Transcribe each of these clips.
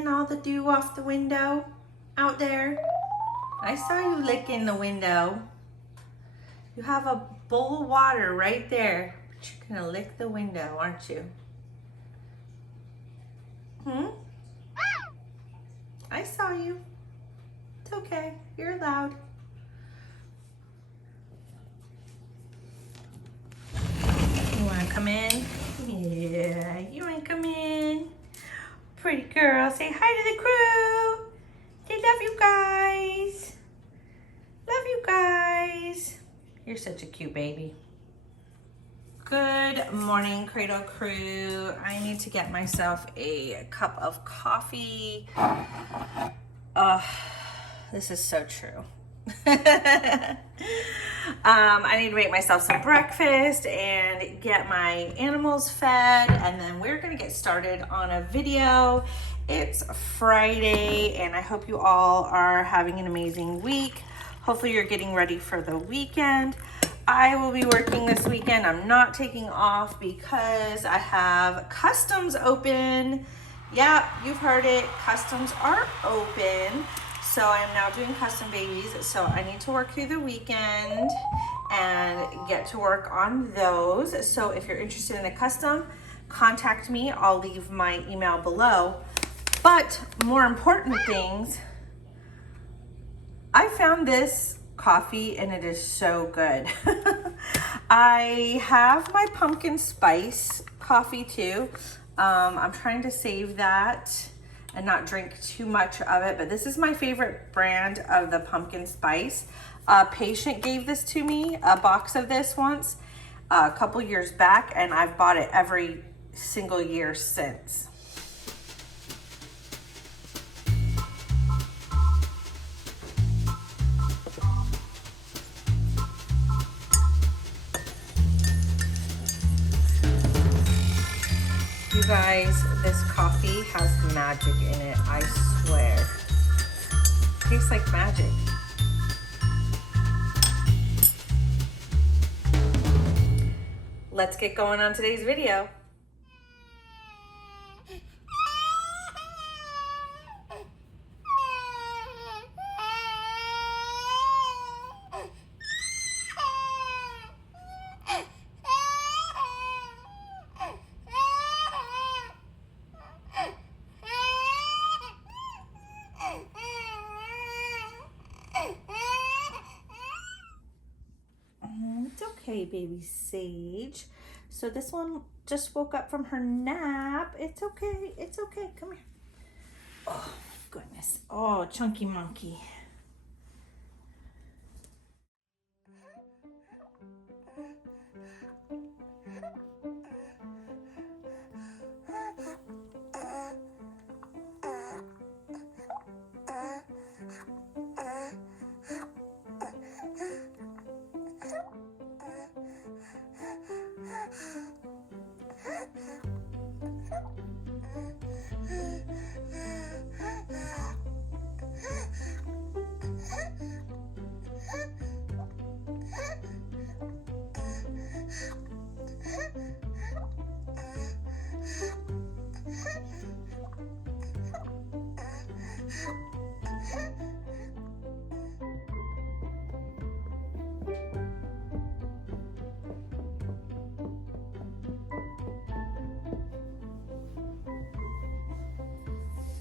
licking all the dew off the window out there? I saw you licking the window. You have a bowl of water right there, but you're gonna lick the window, aren't you? I saw you. It's okay, you're allowed. You wanna come in? Yeah, you wanna come in? Pretty girl, say hi to the crew. They love you guys. Love you guys. You're such a cute baby. Good morning, Cradle crew. I need to get myself a cup of coffee. This is so true. I need to make myself some breakfast and get my animals fed, and then we're gonna get started on a video. It's Friday, and I hope you all are having an amazing week. Hopefully you're getting ready for the weekend. I will be working this weekend. I'm not taking off because I have customs open. Yeah, you've heard it. Customs are open. So I am now doing custom babies. So I need to work through the weekend and get to work on those. So if you're interested in a custom, contact me. I'll leave my email below. But more important things, I found this coffee and it is so good. I have my pumpkin spice coffee too. I'm trying to save that and not drink too much of it, but this is my favorite brand of the pumpkin spice. A patient gave this to me, a box of this once, a couple years back, and I've bought it every single year since. You guys, this coffee has magic in it, I swear. It tastes like magic. Let's get going on today's video. Okay, baby Sage. So this one just woke up from her nap. It's okay. It's okay. Come here. Oh, goodness. Oh, chunky monkey.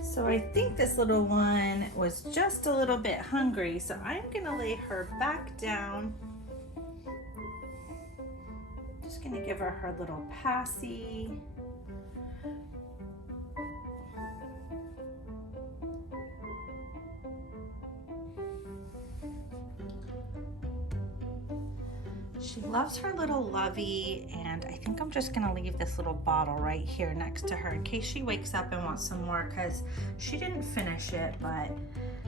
So I think this little one was just a little bit hungry, so I'm gonna lay her back down. Just gonna give her her little passy. She loves her little lovey, and I think I'm just gonna leave this little bottle right here next to her in case she wakes up and wants some more, because she didn't finish it, but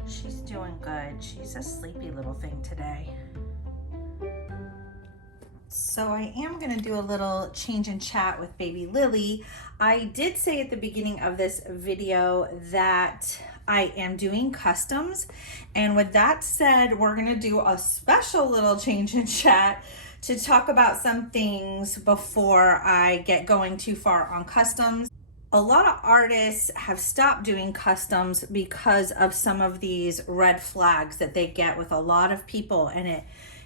she's doing good. She's a sleepy little thing today. So I am gonna do a little change in chat with baby Lily. I did say at the beginning of this video that I am doing customs, and with that said, we're gonna do a special little change in chat to talk about some things before I get going too far on customs. a lot of artists have stopped doing customs because of some of these red flags that they get with a lot of people, and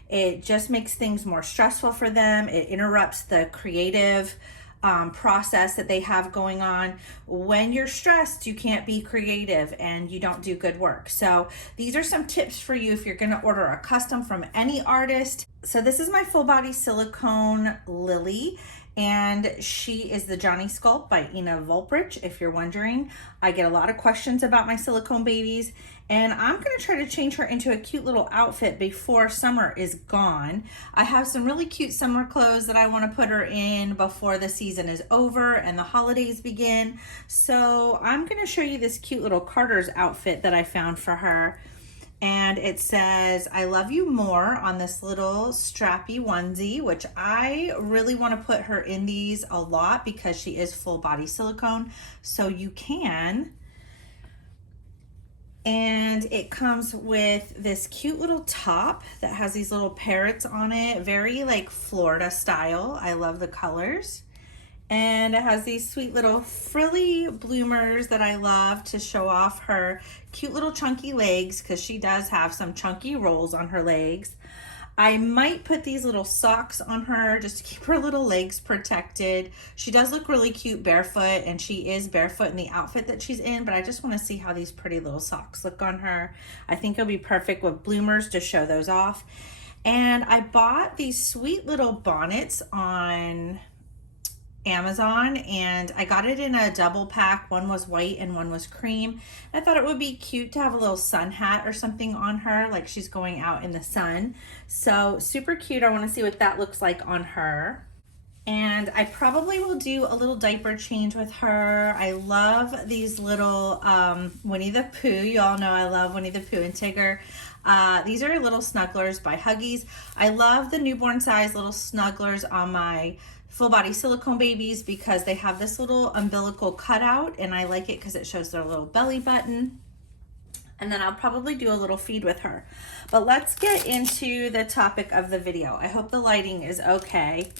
it just makes things more stressful for them. It interrupts the creative process that they have going on. When you're stressed, you can't be creative and you don't do good work. So these are some tips for you if you're going to order a custom from any artist. So this is my full body silicone Lily, and she is the Johnny Sculpt by Ina Volprich. If you're wondering, I get a lot of questions about my silicone babies, and I'm going to try to change her into a cute little outfit before summer is gone. I have some really cute summer clothes that I want to put her in before the season is over and the holidays begin. So I'm going to show you this cute little Carter's outfit that I found for her. And it says, "I love you more" on this little strappy onesie, which I really want to put her in these a lot because she is full body silicone. So you can. And it comes with this cute little top that has these little parrots on it, very like Florida style. I love the colors. And it has these sweet little frilly bloomers that I love to show off her cute little chunky legs, because she does have some chunky rolls on her legs. I might put these little socks on her just to keep her little legs protected. She does look really cute barefoot, and she is barefoot in the outfit that she's in, but I just want to see how these pretty little socks look on her. I think it'll be perfect with bloomers to show those off. And I bought these sweet little bonnets on Amazon, and I got it in a double pack. One was white and one was cream. I thought it would be cute to have a little sun hat or something on her, like she's going out in the sun. So super cute. I want to see what that looks like on her. And I probably will do a little diaper change with her. I love these little Winnie the Pooh. You all know I love Winnie the Pooh and Tigger. These are little snugglers by Huggies. I love the newborn size little snugglers on my full body silicone babies because they have this little umbilical cutout, and I like it because it shows their little belly button. And then I'll probably do a little feed with her. But let's get into the topic of the video. I hope the lighting is okay.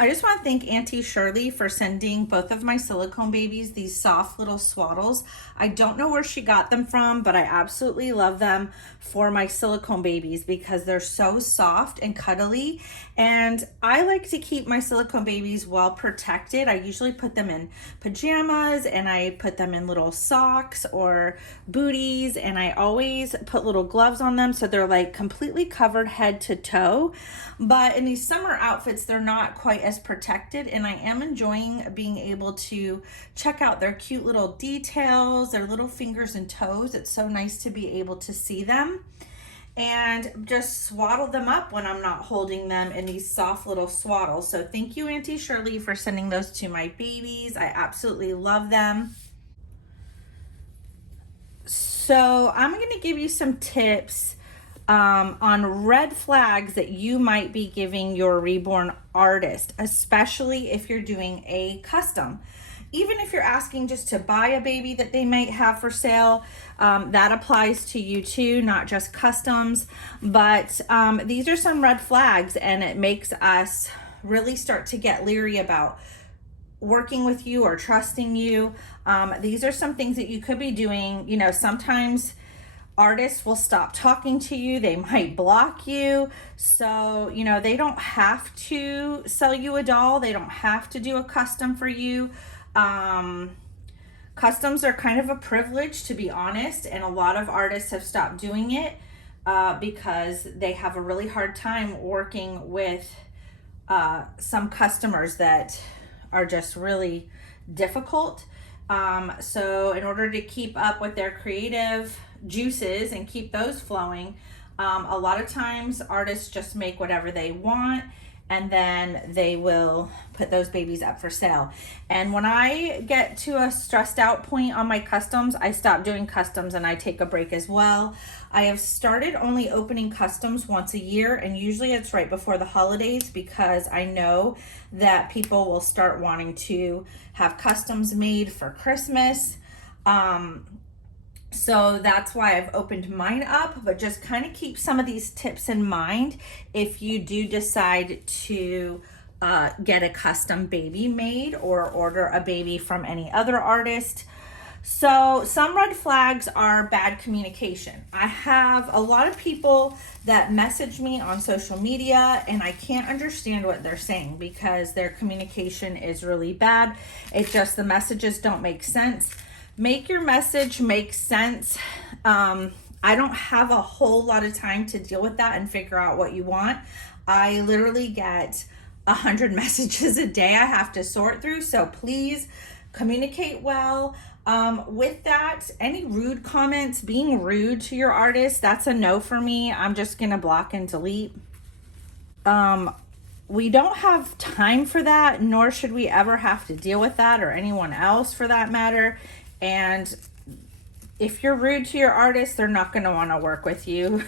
I just want to thank Auntie Shirley for sending both of my silicone babies these soft little swaddles. I don't know where she got them from, but I absolutely love them for my silicone babies because they're so soft and cuddly. And I like to keep my silicone babies well protected. I usually put them in pajamas, and I put them in little socks or booties, and I always put little gloves on them so they're like completely covered head to toe. But in these summer outfits, they're not quite as protected, and I am enjoying being able to check out their cute little details, their little fingers and toes. It's so nice to be able to see them and just swaddle them up when I'm not holding them in these soft little swaddles. So thank you, Auntie Shirley, for sending those to my babies. I absolutely love them. So I'm going to give you some tips on red flags that you might be giving your reborn artist, especially if you're doing a custom. Even if you're asking just to buy a baby that they might have for sale, that applies to you too, not just customs. But these are some red flags, and it makes us really start to get leery about working with you or trusting you. These are some things that you could be doing. You know, sometimes artists will stop talking to you. They might block you. So, you know, they don't have to sell you a doll. They don't have to do a custom for you. Customs are kind of a privilege, to be honest, and a lot of artists have stopped doing it because they have a really hard time working with some customers that are just really difficult. So in order to keep up with their creative juices and keep those flowing, a lot of times artists just make whatever they want, and then they will put those babies up for sale. And when I get to a stressed out point on my customs, I stop doing customs and I take a break as well. I have started only opening customs once a year, and usually it's right before the holidays because I know that people will start wanting to have customs made for Christmas. So that's why I've opened mine up, but just kind of keep some of these tips in mind if you do decide to get a custom baby made or order a baby from any other artist. So some red flags are bad communication. I have a lot of people that message me on social media and I can't understand what they're saying because their communication is really bad. It just, the messages don't make sense. Make your message make sense. I don't have a whole lot of time to deal with that and figure out what you want. I literally get 100 messages a day I have to sort through. So please communicate well. With that, any rude comments, being rude to your artist, that's a no for me. I'm just gonna block and delete. We don't have time for that, nor should we ever have to deal with that, or anyone else for that matter. And if you're rude to your artist, they're not going to want to work with you.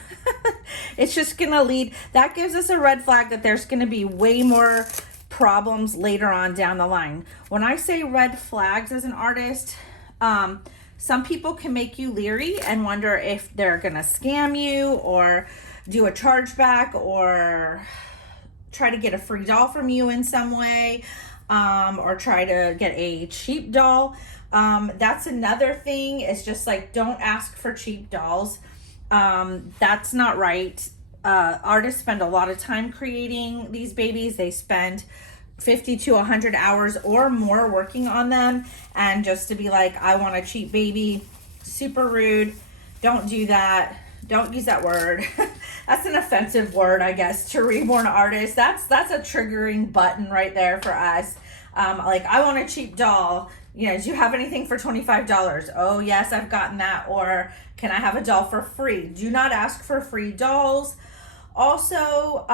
It's just going to lead, that gives us a red flag that there's going to be way more problems later on down the line. When I say red flags as an artist, some people can make you leery and wonder if they're going to scam you or do a chargeback or try to get a free doll from you in some way, or try to get a cheap doll. That's another thing. It's just like, don't ask for cheap dolls. That's not right. Artists spend a lot of time creating these babies. They spend 50 to 100 hours or more working on them. And just to be like, I want a cheap baby, super rude. Don't do that. Don't use that word. That's an offensive word, I guess, to Reborn artists. That's a triggering button right there for us. Like, I want a cheap doll. You know, do you have anything for $25? Oh, yes, I've gotten that. Or can I have a doll for free? Do not ask for free dolls. Also,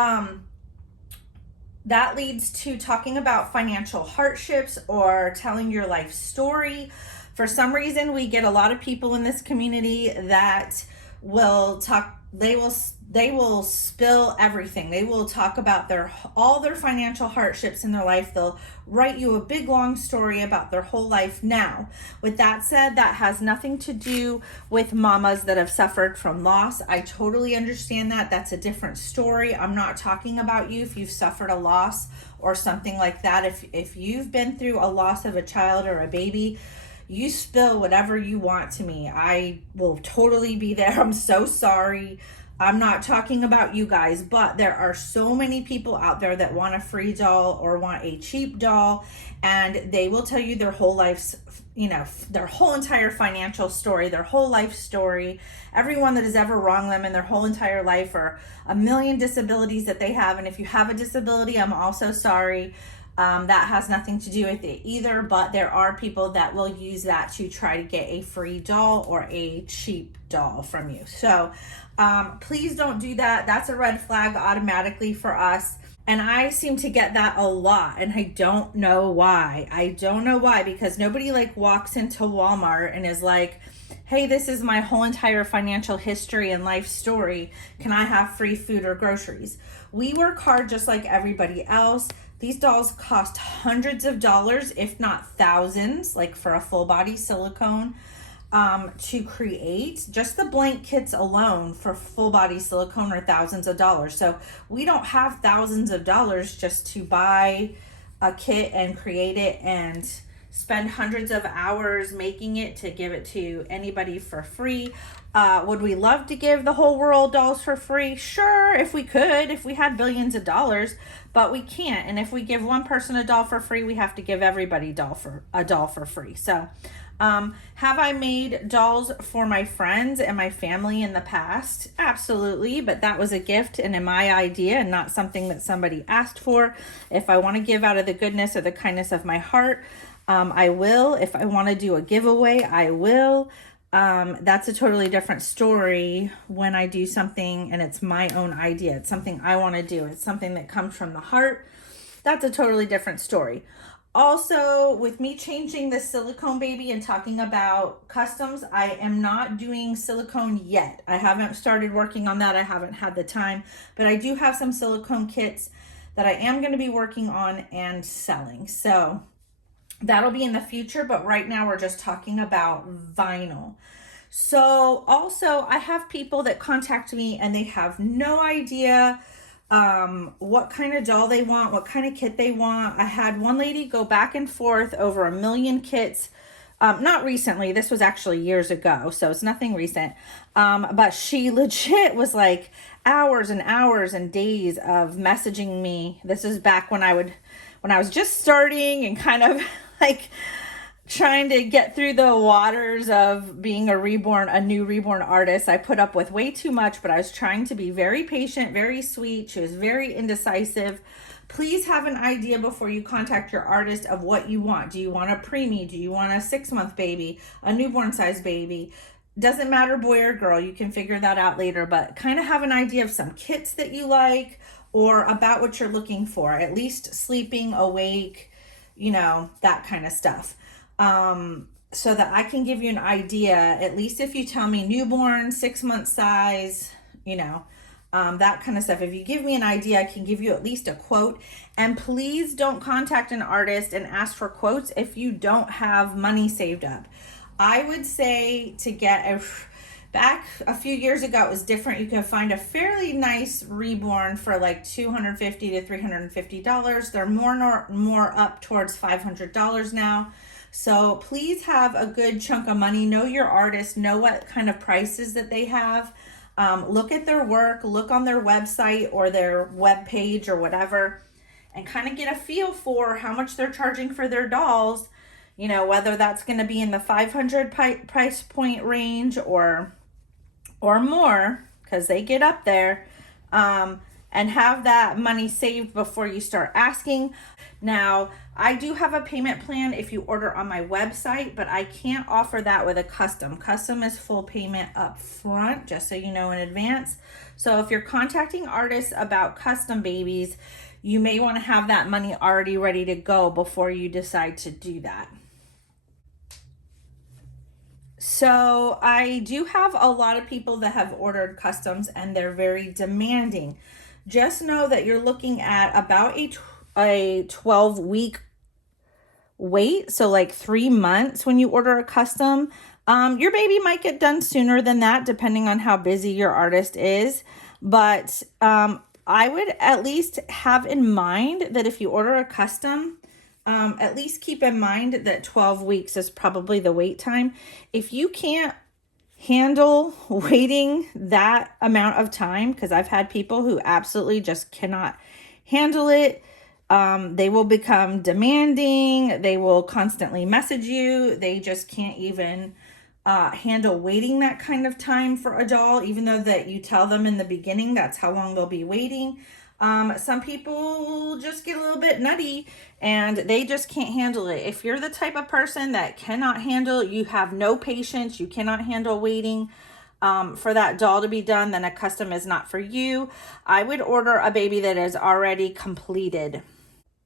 that leads to talking about financial hardships or telling your life story. For some reason, we get a lot of people in this community that will talk, they will spill everything. They will talk about all their financial hardships in their life. They'll write you a big long story about their whole life. Now, with that said, that has nothing to do with mamas that have suffered from loss. I totally understand that. That's a different story. I'm not talking about you if you've suffered a loss or something like that. If you've been through a loss of a child or a baby, you spill whatever you want to me. I will totally be there. I'm so sorry. I'm not talking about you guys, but there are so many people out there that want a free doll or want a cheap doll, and they will tell you their whole life's, their whole entire financial story, their whole life story, everyone that has ever wronged them in their whole entire life, or a million disabilities that they have. And if you have a disability, I'm also sorry. That has nothing to do with it either, but there are people that will use that to try to get a free doll or a cheap doll from you. So please don't do that. That's a red flag automatically for us. And I seem to get that a lot, and I don't know why. Because nobody walks into Walmart and is like, hey, this is my whole entire financial history and life story. Can I have free food or groceries? We work hard just like everybody else. These dolls cost hundreds of dollars, if not thousands, like for a full body silicone to create. Just the blank kits alone for full body silicone are thousands of dollars. So we don't have thousands of dollars just to buy a kit and create it and spend hundreds of hours making it to give it to anybody for free. Would we love to give the whole world dolls for free? Sure, if we could, if we had billions of dollars, but we can't. And if we give one person a doll for free, we have to give everybody a doll for free. So have I made dolls for my friends and my family in the past? Absolutely, but that was a gift and my idea and not something that somebody asked for. If I want to give out of the goodness or the kindness of my heart, I will. If I want to do a giveaway, I will. That's a totally different story when I do something and it's my own idea. It's something I want to do. It's something that comes from the heart. That's a totally different story. Also, with me changing the silicone baby and talking about customs, I am not doing silicone yet. I haven't started working on that. I haven't had the time, but I do have some silicone kits that I am going to be working on and selling. So that'll be in the future, but right now we're just talking about vinyl. So also I have people that contact me and they have no idea what kind of doll they want, what kind of kit they want. I had one lady go back and forth over 1 million kits. Not recently, this was actually years ago, so it's nothing recent. But she legit was like hours and hours and days of messaging me. This is back when I was just starting and kind of like trying to get through the waters of being a new reborn artist. I put up with way too much, but I was trying to be very patient, very sweet. She was very indecisive. Please have an idea before you contact your artist of what you want. Do you want a preemie? Do you want a 6-month baby? A newborn size baby? Doesn't matter, boy or girl. You can figure that out later, but kind of have an idea of some kits that you like or about what you're looking for. At least sleeping, awake, that kind of stuff. So that I can give you an idea, at least if you tell me newborn, 6-month size, that kind of stuff. If you give me an idea, I can give you at least a quote. And please don't contact an artist and ask for quotes if you don't have money saved up. I would say to get back a few years ago, it was different. You could find a fairly nice reborn for like $250 to $350. They're more up towards $500 now. So please have a good chunk of money. Know your artist. Know what kind of prices that they have. Look at their work. Look on their website or their web page or whatever, and kind of get a feel for how much they're charging for their dolls. Whether that's going to be in the 500 price point range or more, because they get up there. And have that money saved before you start asking. Now, I do have a payment plan if you order on my website, but I can't offer that with a custom. Custom is full payment up front, just so you know in advance. So if you're contacting artists about custom babies, you may want to have that money already ready to go before you decide to do that. So I do have a lot of people that have ordered customs and they're very demanding. Just know that you're looking at about a 12-week wait. So like 3 months when you order a custom. Your baby might get done sooner than that, depending on how busy your artist is. But I would at least have in mind that if you order a custom, at least keep in mind that 12 weeks is probably the wait time. If you can't handle waiting that amount of time, because I've had people who absolutely just cannot handle it. They will become demanding. They will constantly message you. They just can't even handle waiting that kind of time for a doll, even though that you tell them in the beginning that's how long they'll be waiting. Some people just get a little bit nutty and they just can't handle it. If you're the type of person that cannot handle, you have no patience, you cannot handle waiting for that doll to be done, then a custom is not for you. I would order a baby that is already completed.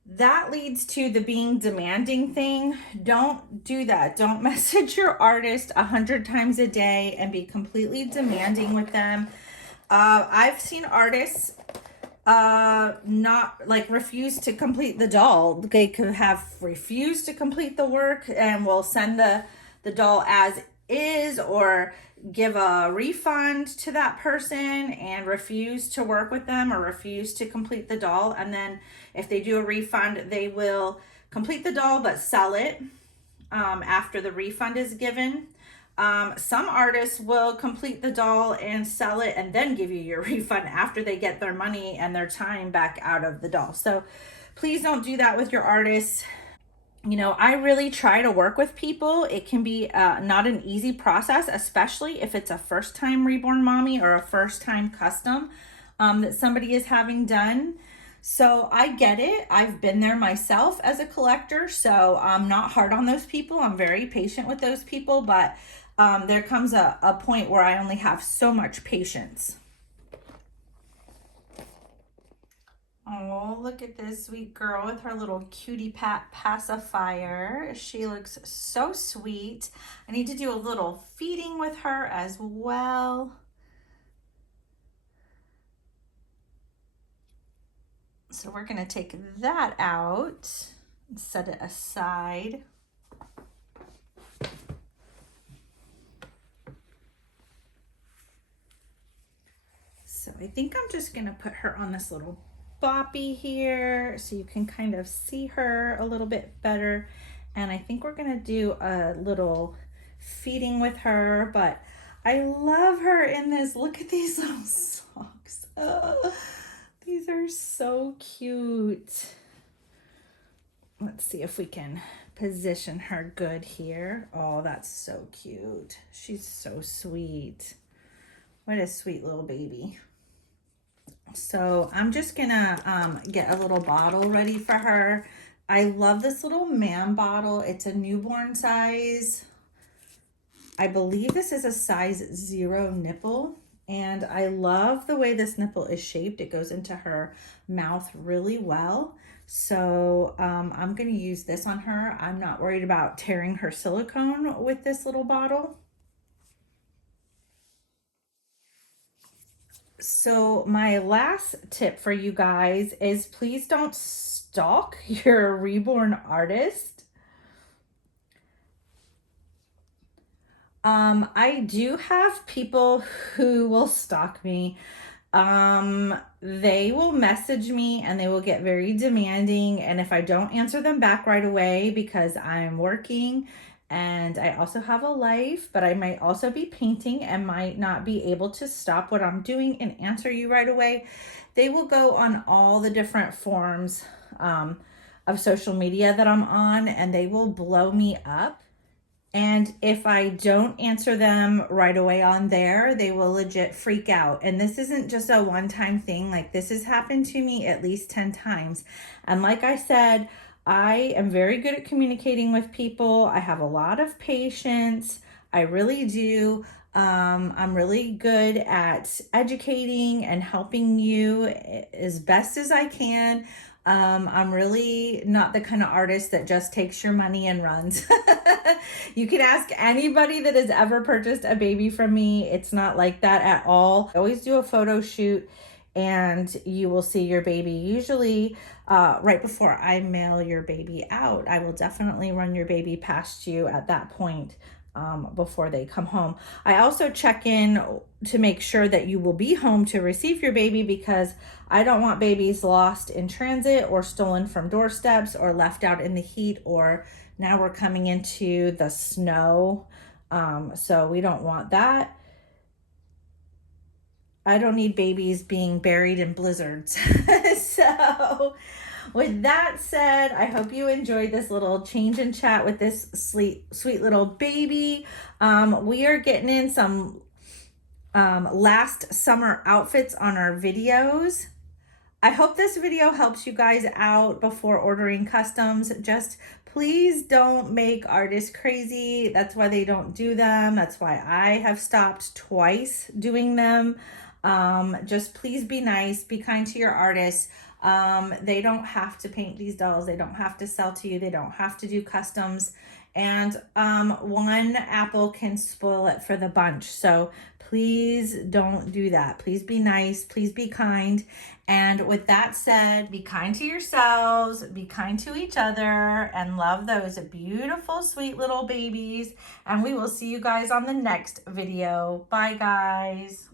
That leads to the being demanding thing. Don't do that. Don't message your artist 100 times a day and be completely demanding with them. I've seen artists not like refuse to complete the doll. They could have refused to complete the work and will send the doll as is, or give a refund to that person and refuse to work with them or refuse to complete the doll. And then if they do a refund, they will complete the doll but sell it after the refund is given. Some artists will complete the doll and sell it and then give you your refund after they get their money and their time back out of the doll. So please don't do that with your artists. I really try to work with people. It can be not an easy process, especially if it's a first-time reborn mommy or a first-time custom that somebody is having done. So I get it. I've been there myself as a collector, so I'm not hard on those people. I'm very patient with those people, but there comes a point where I only have so much patience. Oh, look at this sweet girl with her little cutie pat pacifier. She looks so sweet. I need to do a little feeding with her as well. So we're going to take that out and set it aside. So I think I'm just gonna put her on this little boppy here so you can kind of see her a little bit better. And I think we're gonna do a little feeding with her, but I love her in this. Look at these little socks. Oh, these are so cute. Let's see if we can position her good here. Oh, that's so cute. She's so sweet. What a sweet little baby. So I'm just gonna get a little bottle ready for her. I love this little man bottle. It's a newborn size. I believe this is a size 0 nipple. And I love the way this nipple is shaped. It goes into her mouth really well. So I'm gonna use this on her. I'm not worried about tearing her silicone with this little bottle. So my last tip for you guys is please don't stalk your reborn artist. I do have people who will stalk me. They will message me and they will get very demanding. And if I don't answer them back right away because I'm working and I also have a life, but I might also be painting and might not be able to stop what I'm doing and answer you right away, they will go on all the different forms of social media that I'm on and they will blow me up. And if I don't answer them right away on there, they will legit freak out. And this isn't just a one-time thing. Like, this has happened to me at least 10 times. And like I said, I am very good at communicating with people. I have a lot of patience. I really do. I'm really good at educating and helping you as best as I can. I'm really not the kind of artist that just takes your money and runs. You can ask anybody that has ever purchased a baby from me. It's not like that at all. I always do a photo shoot and you will see your baby usually right before I mail your baby out. I will definitely run your baby past you at that point. Before they come home. I also check in to make sure that you will be home to receive your baby because I don't want babies lost in transit or stolen from doorsteps or left out in the heat, or now we're coming into the snow. So we don't want that. I don't need babies being buried in blizzards. So with that said, I hope you enjoyed this little change and chat with this sweet little baby. We are getting in some last summer outfits on our videos. I hope this video helps you guys out before ordering customs. Just please don't make artists crazy. That's why they don't do them. That's why I have stopped twice doing them. Just please be nice, be kind to your artists. They don't have to paint these dolls. They don't have to sell to you. They don't have to do customs. And one apple can spoil it for the bunch. So please don't do that. Please be nice. Please be kind. And with that said, be kind to yourselves, be kind to each other, and love those beautiful, sweet little babies. And we will see you guys on the next video. Bye, guys.